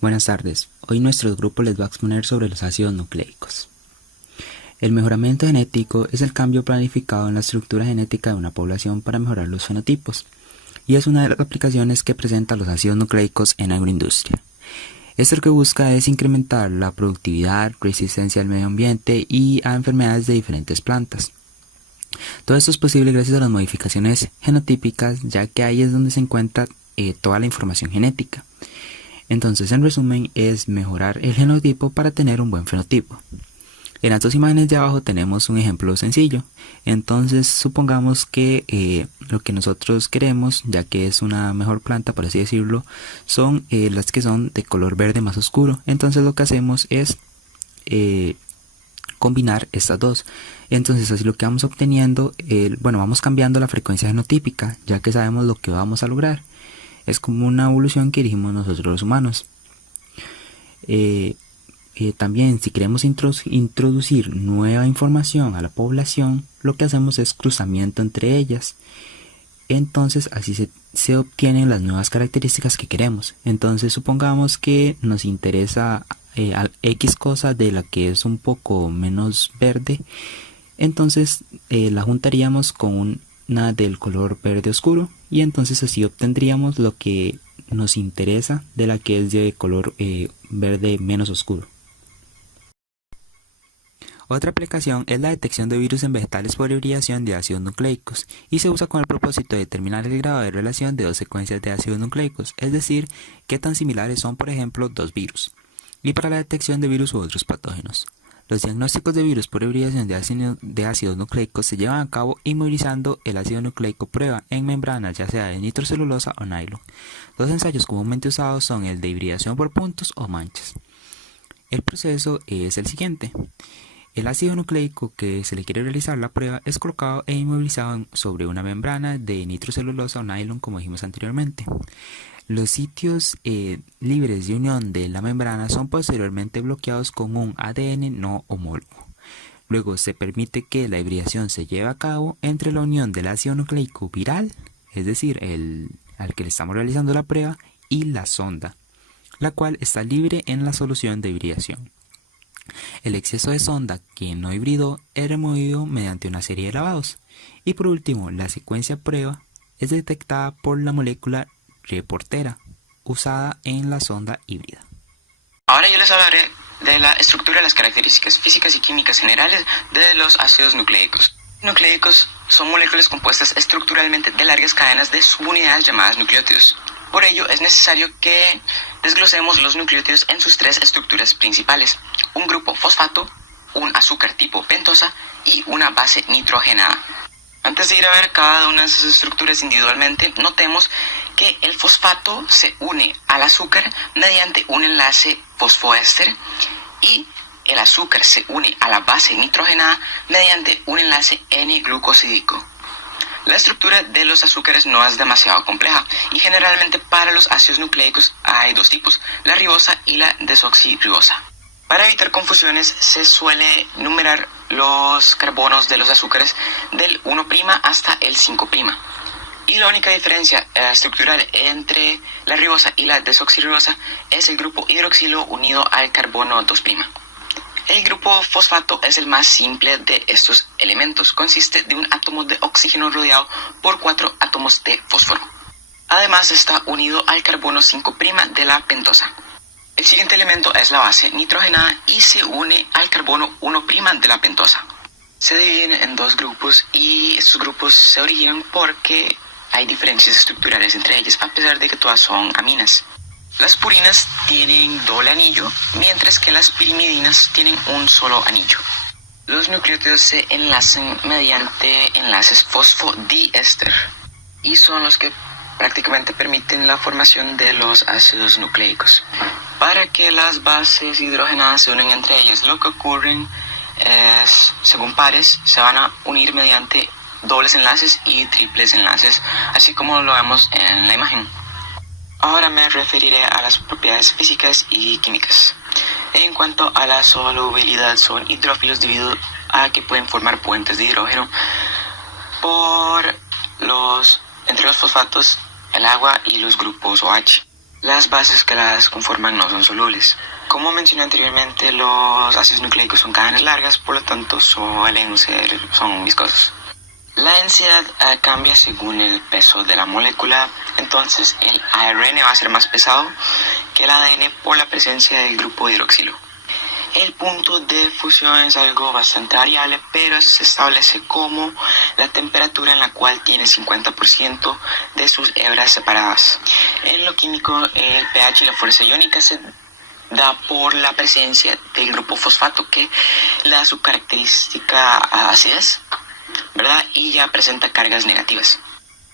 Buenas tardes, hoy nuestro grupo les va a exponer sobre los ácidos nucleicos. El mejoramiento genético es el cambio planificado en la estructura genética de una población para mejorar los fenotipos, y es una de las aplicaciones que presenta los ácidos nucleicos en agroindustria. Esto lo que busca es incrementar la productividad, resistencia al medio ambiente y a enfermedades de diferentes plantas. Todo esto es posible gracias a las modificaciones genotípicas, ya que ahí es donde se encuentra toda la información genética. Entonces, en resumen, es mejorar el genotipo para tener un buen fenotipo. En las dos imágenes de abajo tenemos un ejemplo sencillo. Entonces, supongamos que lo que nosotros queremos, ya que es una mejor planta, por así decirlo, son las que son de color verde más oscuro. Entonces, lo que hacemos es combinar estas dos. Entonces, así lo que vamos obteniendo, vamos cambiando la frecuencia genotípica, ya que sabemos lo que vamos a lograr. Es como una evolución que dirigimos nosotros los humanos. También, si queremos introducir nueva información a la población, lo que hacemos es cruzamiento entre ellas. Entonces, así se obtienen las nuevas características que queremos. Entonces, supongamos que nos interesa X cosa de la que es un poco menos verde. Entonces, la juntaríamos con una del color verde oscuro, y entonces así obtendríamos lo que nos interesa de la que es de color verde menos oscuro. Otra aplicación es la detección de virus en vegetales por hibridación de ácidos nucleicos, y se usa con el propósito de determinar el grado de relación de dos secuencias de ácidos nucleicos, es decir, qué tan similares son, por ejemplo, dos virus, y para la detección de virus u otros patógenos. Los diagnósticos de virus por hibridación de ácidos nucleicos se llevan a cabo inmovilizando el ácido nucleico prueba en membranas, ya sea de nitrocelulosa o nylon. Los ensayos comúnmente usados son el de hibridación por puntos o manchas. El proceso es el siguiente. El ácido nucleico que se le quiere realizar la prueba es colocado e inmovilizado sobre una membrana de nitrocelulosa o nylon, como dijimos anteriormente. Los sitios libres de unión de la membrana son posteriormente bloqueados con un ADN no homólogo. Luego se permite que la hibridación se lleve a cabo entre la unión del ácido nucleico viral, es decir, al que le estamos realizando la prueba, y la sonda, la cual está libre en la solución de hibridación. El exceso de sonda que no hibridó es removido mediante una serie de lavados. Y por último, la secuencia prueba es detectada por la molécula reportera usada en la sonda híbrida. Ahora yo les hablaré de la estructura y las características físicas y químicas generales de los ácidos nucleicos. Nucleicos son moléculas compuestas estructuralmente de largas cadenas de subunidades llamadas nucleótidos. Por ello es necesario que desglosemos los nucleótidos en sus tres estructuras principales: un grupo fosfato, un azúcar tipo pentosa y una base nitrogenada. Antes de ir a ver cada una de esas estructuras individualmente, notemos que el fosfato se une al azúcar mediante un enlace fosfoéster y el azúcar se une a la base nitrogenada mediante un enlace N-glucosídico. La estructura de los azúcares no es demasiado compleja y generalmente para los ácidos nucleicos hay dos tipos, la ribosa y la desoxirribosa. Para evitar confusiones se suele numerar los carbonos de los azúcares del 1' hasta el 5'. Y la única diferencia estructural entre la ribosa y la desoxirribosa es el grupo hidroxilo unido al carbono 2'. El grupo fosfato es el más simple de estos elementos. Consiste de un átomo de oxígeno rodeado por 4 átomos de fósforo. Además está unido al carbono 5' de la pentosa. El siguiente elemento es la base nitrogenada y se une al carbono 1' de la pentosa. Se dividen en dos grupos y estos grupos se originan porque hay diferencias estructurales entre ellas, a pesar de que todas son aminas. Las purinas tienen doble anillo, mientras que las pirimidinas tienen un solo anillo. Los nucleótidos se enlazan mediante enlaces fosfodiéster y son los que prácticamente permiten la formación de los ácidos nucleicos. Para que las bases hidrogenadas se unan entre ellas, lo que ocurre es, según pares, se van a unir mediante dobles enlaces y triples enlaces, así como lo vemos en la imagen. Ahora me referiré a las propiedades físicas y químicas. En cuanto a la solubilidad, son hidrófilos debido a que pueden formar puentes de hidrógeno entre los fosfatos, el agua y los grupos OH. Las bases que las conforman no son solubles. Como mencioné anteriormente, los ácidos nucleicos son cadenas largas, por lo tanto son viscosos. La densidad cambia según el peso de la molécula, entonces el ARN va a ser más pesado que el ADN por la presencia del grupo hidroxilo. El punto de fusión es algo bastante variable, pero se establece como la temperatura en la cual tiene 50% de sus hebras separadas. En lo químico, el pH y la fuerza iónica se da por la presencia del grupo fosfato, que le da su característica acidez, ¿verdad? Y ya presenta cargas negativas.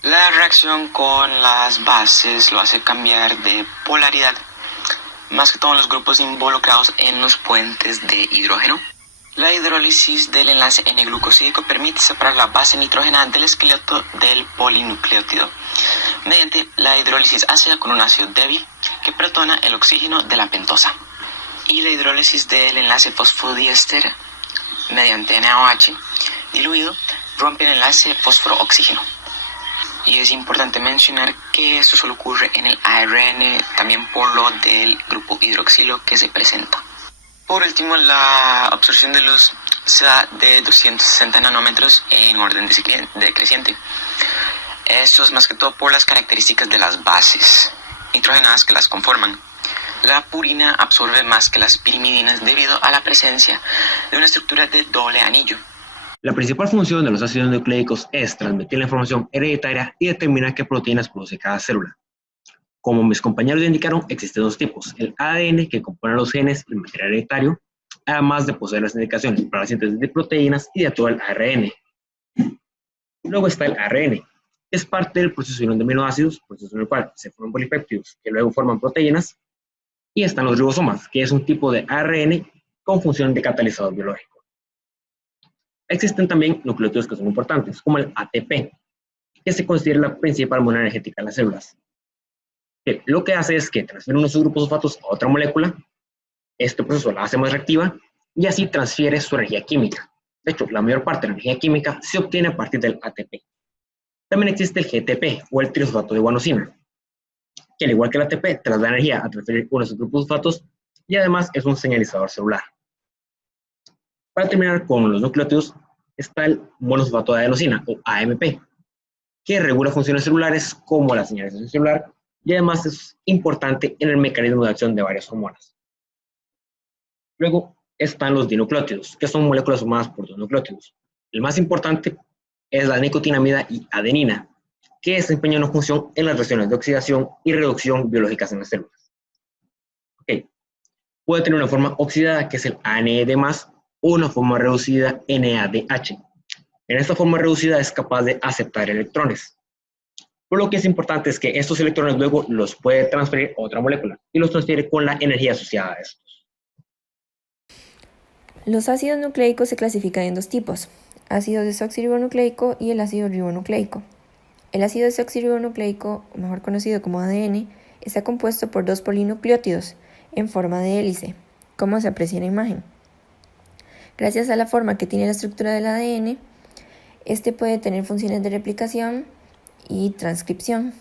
La reacción con las bases lo hace cambiar de polaridad, más que todo en los grupos involucrados en los puentes de hidrógeno. La hidrólisis del enlace N-glucosídico permite separar la base nitrogenada del esqueleto del polinucleótido mediante la hidrólisis ácida con un ácido débil que protona el oxígeno de la pentosa, y la hidrólisis del enlace fosfodiéster mediante NaOH diluido rompe el enlace fósforo-oxígeno. Y es importante mencionar que esto solo ocurre en el ARN, también por lo del grupo hidroxilo que se presenta. Por último, la absorción de luz se da de 260 nanómetros en orden decreciente. Esto es más que todo por las características de las bases nitrogenadas que las conforman. La purina absorbe más que las pirimidinas debido a la presencia de una estructura de doble anillo. La principal función de los ácidos nucleicos es transmitir la información hereditaria y determinar qué proteínas produce cada célula. Como mis compañeros ya indicaron, existen dos tipos: el ADN, que compone los genes y el material hereditario, además de poseer las indicaciones para la síntesis de proteínas y de todo el ARN. Luego está el ARN, es parte del proceso de unión de aminoácidos, proceso en el cual se forman polipéptidos que luego forman proteínas, y están los ribosomas, que es un tipo de ARN con función de catalizador biológico. Existen también nucleótidos que son importantes, como el ATP, que se considera la principal moneda energética de las células. Que lo que hace es que transfiere unos grupos fosfatos a otra molécula, este proceso la hace más reactiva y así transfiere su energía química. De hecho, la mayor parte de la energía química se obtiene a partir del ATP. También existe el GTP, o el trifosfato de guanosina, que al igual que el ATP, tras la energía a transferir unos grupos fosfatos y además es un señalizador celular. Para terminar con los nucleótidos, está el monosfosfato de adenosina, o AMP, que regula funciones celulares como la señalización celular y además es importante en el mecanismo de acción de varias hormonas. Luego están los dinucleótidos, que son moléculas formadas por dos nucleótidos. El más importante es la nicotinamida y adenina, que desempeñan una función en las reacciones de oxidación y reducción biológicas en las células. Puede tener una forma oxidada, que es el ANED+, o una forma reducida NADH. En esta forma reducida es capaz de aceptar electrones. Por lo que es importante es que estos electrones luego los puede transferir a otra molécula y los transfiere con la energía asociada a estos. Los ácidos nucleicos se clasifican en dos tipos: ácido desoxirribonucleico y el ácido ribonucleico. El ácido desoxirribonucleico, mejor conocido como ADN, está compuesto por dos polinucleótidos en forma de hélice, como se aprecia en la imagen. Gracias a la forma que tiene la estructura del ADN, este puede tener funciones de replicación y transcripción.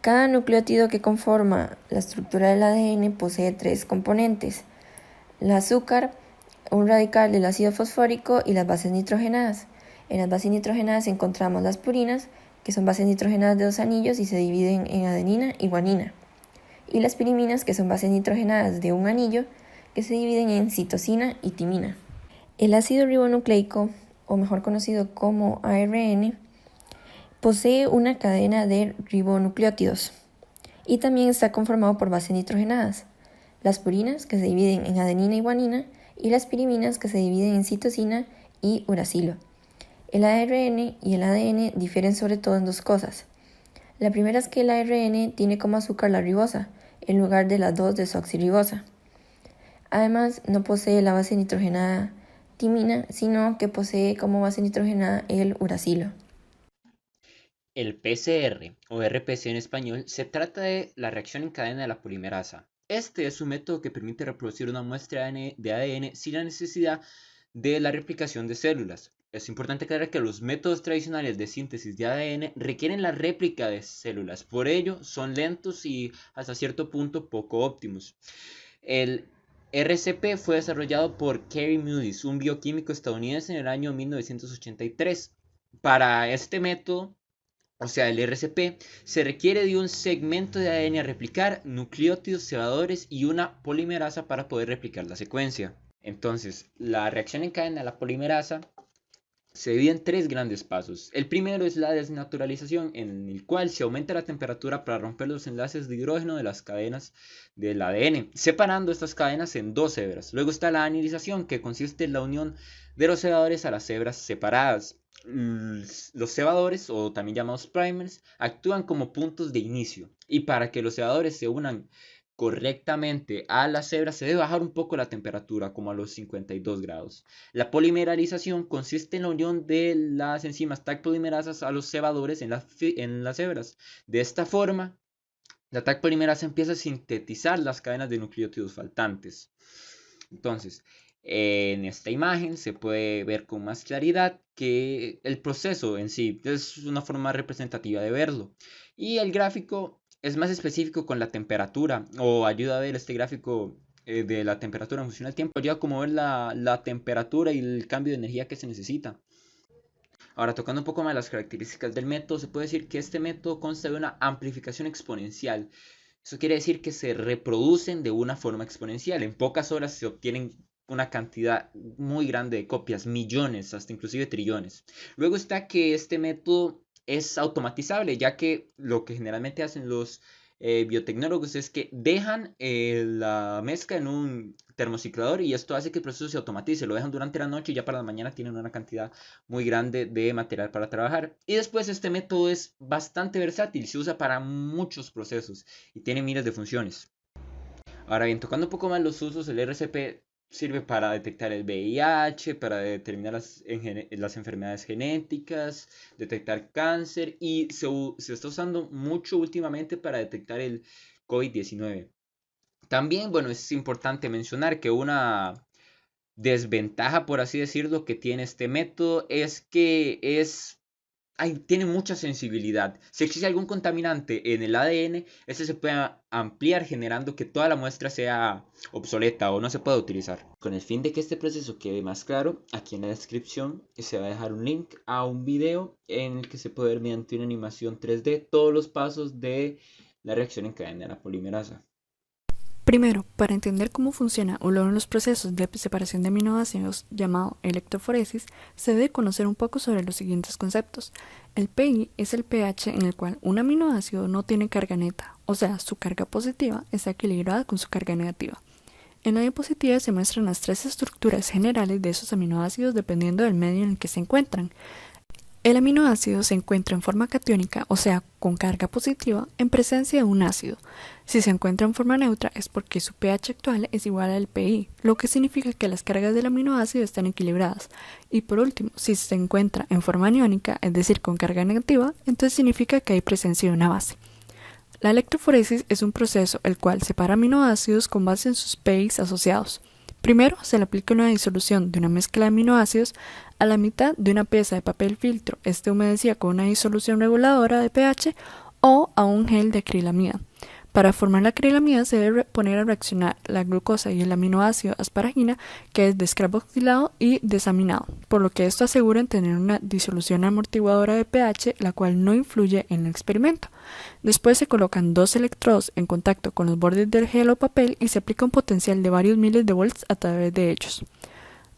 Cada nucleótido que conforma la estructura del ADN posee tres componentes: el azúcar, un radical del ácido fosfórico y las bases nitrogenadas. En las bases nitrogenadas encontramos las purinas, que son bases nitrogenadas de dos anillos y se dividen en adenina y guanina, y las piriminas, que son bases nitrogenadas de un anillo, que se dividen en citosina y timina. El ácido ribonucleico, o mejor conocido como ARN, posee una cadena de ribonucleótidos y también está conformado por bases nitrogenadas: las purinas, que se dividen en adenina y guanina, y las piriminas, que se dividen en citosina y uracilo. El ARN y el ADN difieren sobre todo en dos cosas. La primera es que el ARN tiene como azúcar la ribosa, en lugar de la 2-desoxirribosa. Además, no posee la base nitrogenada timina, sino que posee como base nitrogenada el uracilo. El PCR, o RPC en español, se trata de la reacción en cadena de la polimerasa. Este es un método que permite reproducir una muestra de ADN sin la necesidad de la replicación de células. es importante aclarar que los métodos tradicionales de síntesis de ADN requieren la réplica de células, por ello son lentos y hasta cierto punto poco óptimos. El RCP fue desarrollado por Kerry Mullis, un bioquímico estadounidense, en el año 1983. Para este método, o sea, el RCP, se requiere de un segmento de ADN a replicar, nucleótidos, cebadores y una polimerasa para poder replicar la secuencia. Entonces, la reacción en cadena de la polimerasa se divide en 3 grandes pasos. El primero es la desnaturalización, en el cual se aumenta la temperatura para romper los enlaces de hidrógeno de las cadenas del ADN, separando estas cadenas en 2 hebras. Luego está la anilización, que consiste en la unión de los cebadores a las hebras separadas. Los cebadores, o también llamados primers, actúan como puntos de inicio, y para que los cebadores se unan correctamente a las hebras se debe bajar un poco la temperatura, como a los 52 grados. La polimeralización consiste en la unión de las enzimas Taq polimerasas a los cebadores en las hebras. De esta forma, la Taq polimerasa empieza a sintetizar las cadenas de nucleótidos faltantes. Entonces, en esta imagen se puede ver con más claridad que el proceso en sí es una forma representativa de verlo. Y el gráfico es más específico con la temperatura, o ayuda a ver este gráfico de la temperatura en función del tiempo, ayuda como ver la temperatura y el cambio de energía que se necesita. Ahora, tocando un poco más las características del método, se puede decir que este método consta de una amplificación exponencial. Eso quiere decir que se reproducen de una forma exponencial. En pocas horas se obtienen una cantidad muy grande de copias, millones, hasta inclusive trillones. Luego está que este método es automatizable, ya que lo que generalmente hacen los biotecnólogos es que dejan la mezcla en un termociclador, y esto hace que el proceso se automatice. Lo dejan durante la noche y ya para la mañana tienen una cantidad muy grande de material para trabajar. Y después este método es bastante versátil, se usa para muchos procesos y tiene miles de funciones. Ahora bien, tocando un poco más los usos, el RCP sirve para detectar el VIH, para determinar las enfermedades genéticas, detectar cáncer, y se está usando mucho últimamente para detectar el COVID-19. También, bueno, es importante mencionar que una desventaja, por así decirlo, que tiene este método es que tiene mucha sensibilidad. Si existe algún contaminante en el ADN, este se puede ampliar, generando que toda la muestra sea obsoleta o no se pueda utilizar. Con el fin de que este proceso quede más claro, aquí en la descripción se va a dejar un link a un video en el que se puede ver mediante una animación 3D todos los pasos de la reacción en cadena de la polimerasa. Primero, para entender cómo funciona o logran los procesos de separación de aminoácidos llamado electroforesis, se debe conocer un poco sobre los siguientes conceptos. El pI es el pH en el cual un aminoácido no tiene carga neta, o sea, su carga positiva está equilibrada con su carga negativa. En la diapositiva se muestran las 3 estructuras generales de esos aminoácidos dependiendo del medio en el que se encuentran. El aminoácido se encuentra en forma catiónica, o sea, con carga positiva, en presencia de un ácido. Si se encuentra en forma neutra es porque su pH actual es igual al pI, lo que significa que las cargas del aminoácido están equilibradas. Y por último, si se encuentra en forma aniónica, es decir, con carga negativa, entonces significa que hay presencia de una base. La electroforesis es un proceso el cual separa aminoácidos con base en sus pIs asociados. Primero, se le aplica una disolución de una mezcla de aminoácidos a la mitad de una pieza de papel filtro, humedecida con una disolución reguladora de pH, o a un gel de acrilamida. Para formar la acrilamida se debe poner a reaccionar la glucosa y el aminoácido asparagina, que es descarboxilado y desaminado, por lo que esto asegura en tener una disolución amortiguadora de pH, la cual no influye en el experimento. Después se colocan 2 electrodos en contacto con los bordes del gel o papel y se aplica un potencial de varios miles de volts a través de ellos.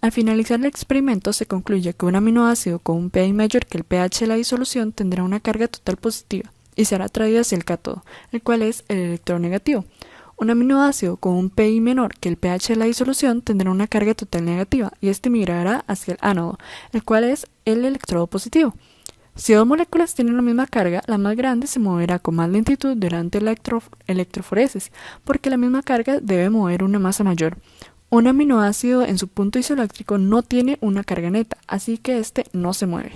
Al finalizar el experimento se concluye que un aminoácido con un pH mayor que el pH de la disolución tendrá una carga total positiva y será atraído hacia el cátodo, el cual es el electrodo negativo. Un aminoácido con un pI menor que el pH de la disolución tendrá una carga total negativa y este migrará hacia el ánodo, el cual es el electrodo positivo. Si 2 moléculas tienen la misma carga, la más grande se moverá con más lentitud durante la electroforesis, porque la misma carga debe mover una masa mayor. Un aminoácido en su punto isoeléctrico no tiene una carga neta, así que este no se mueve.